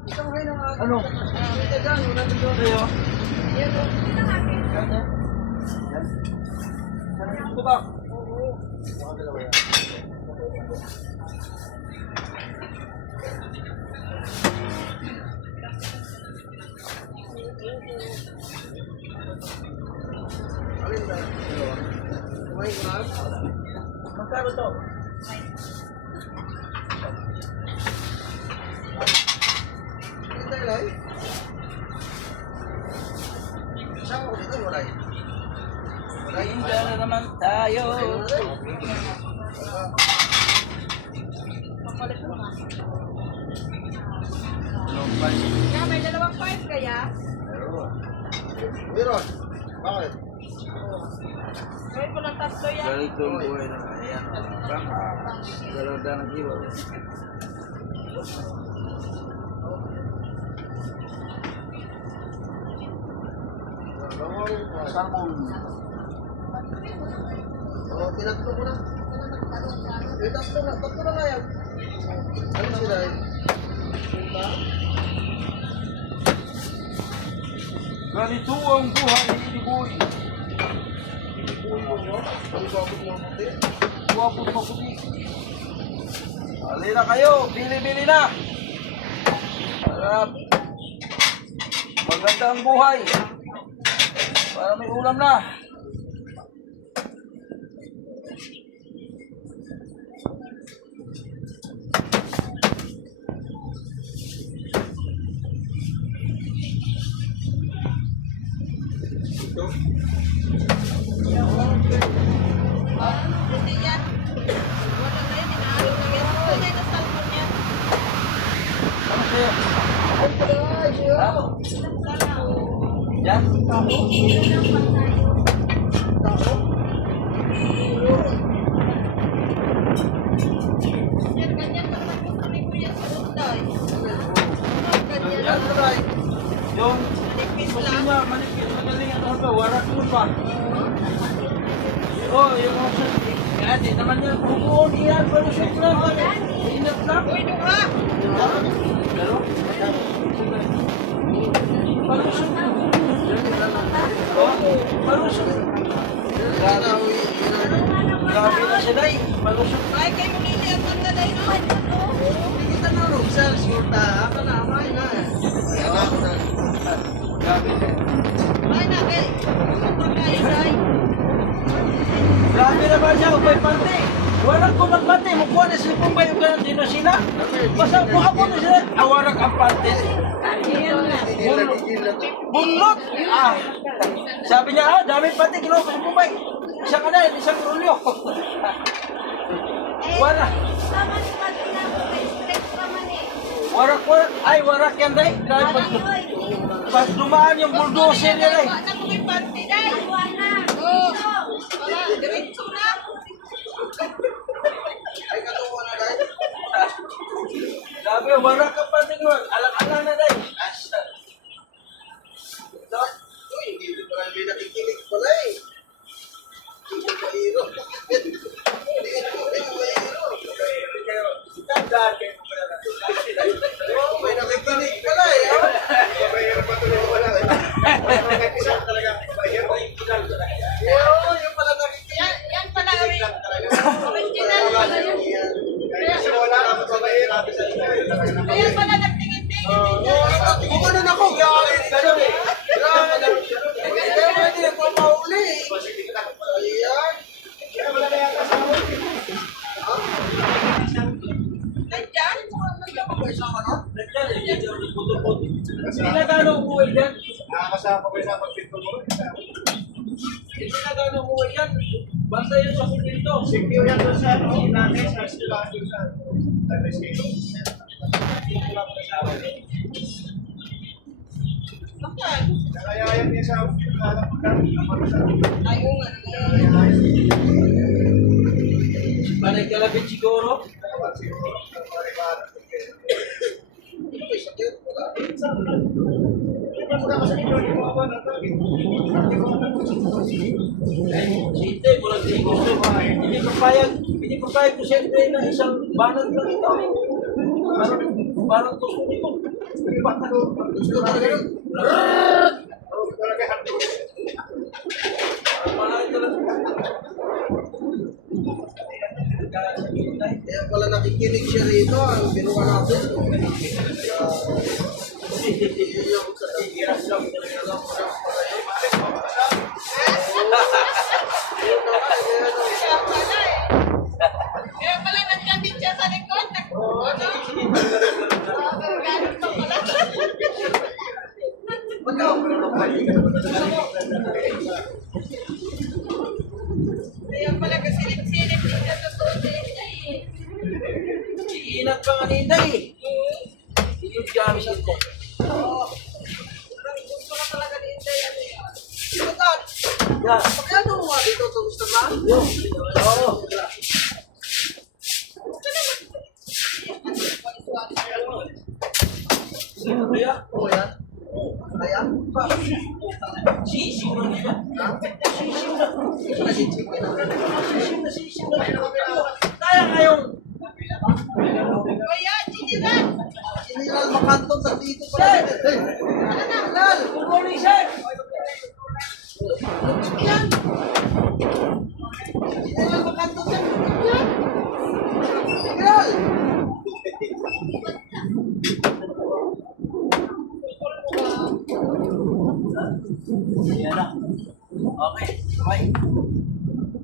Ano? Sa'yo? Ito ba? Magkano to? Hinda na naman tayo. Kaya may dalawang pipe kaya? Meron. Bakit? Gawin mo ng tatlo yan. Ganito ang buhay na ayan. Dalawang daan ng kilo. Salmon. Tinatlo mo na. Tatlo na nga yan. Ano sila eh? Ganito ang buhay ni Boy. Guwapot pa puti. Halina kayo, bili-bili na. Para maganda ang buhay. Para may ulam na. Hindi yan. Wala na yan. Inaalo na yan. Ito na yung salmon yan. Ano sa'yo? Ha? Yan? Yan, ganyan pa naman yung kami ko yan sa Unday. Ganyan. Yan, taray. Yung Manipis gusto lang. niya, manipis, magaling ang ano, warak mo pa. Oh, yung mga kaya di naman yan, bubuon yan, palusot lang. Inat lang. Uy, duha! Pero, palusot lang. Oh, palusot. Grabe na siya, day. Palusot. Ay, kay Munili ang ganda na yun. Kita na rin. Sir, surta. Ako na, amay na. Grabe na. Ay, na, kay. Pagkain, ay. Grabe naman siya, upay pante. Warak ko magpante, mukuha na sila kung bayo ganun din na sila. Basta kung ako na sila, awarak ang pante. Bunlot! Ah! Sabi niya, dami pante, kinuha ko sa Pumbay. Isa ka na, isang krulyo. Warak. Warak yan, day. Dahil pag dumaan yung bulldozer niya, day. Wala ko may panty, day. Oo. Wala, diretso na. Ay, katuwa na dahil. Sabi, warak ang pante, alang-alang na, day. Uy, hindi ko pala may nakikinig pala eh. Hindi ko mahiro. Hindi ko mahiro. Oh, may nakikinig pala eh. Oh, yung pala nakikinig. Yan pala, original pala yun. Kaya pala nagtingin-tingin. Kung ano na ko, gano'n eh. Kaya mga hindi nagpapahuli eh. Ayan. Nandyan? Hindi na gano'ng buhay yan. Nakakasama ko sa pagpinto mo. Hindi na gano'ng buhay yan. Basta yun sa kulito. Secure yan doon sa natin sa sila doon sa rescue. Bakit? Nakayayan niya sa Ayaw nga. Panay kalabit siguro. Siyempre, walang di gusto. Hindi papayag ko siyempre na isang banat lang ito. Parang gusto ko. Gusto talaga nun. Mahal talaga. Kaya pala nakikinig siya rito. Ang binuha natin. Siya pala eh. Kaya pala nagkabit siya sa likod. Ganun pa pala. Kaya pala kasilip-silip din siya sa sulit niya eh. Iinat pa nga nita eh. Yung gamit ito. Oo. Parang gusto ka talaga ni Inday ano yan. Sino ka? Yan. Magkano mo nga dito ito, Mr. Man? Oo. Sino kaya? Oo yan. Kaya? Sisig na nila. Sisig na. Kaya ngayong Kuya, Giniran! General Macanton, nandito pala. Hey! General! good morning, sir. Yan! General Macanton yan! Yan! General! Yan na.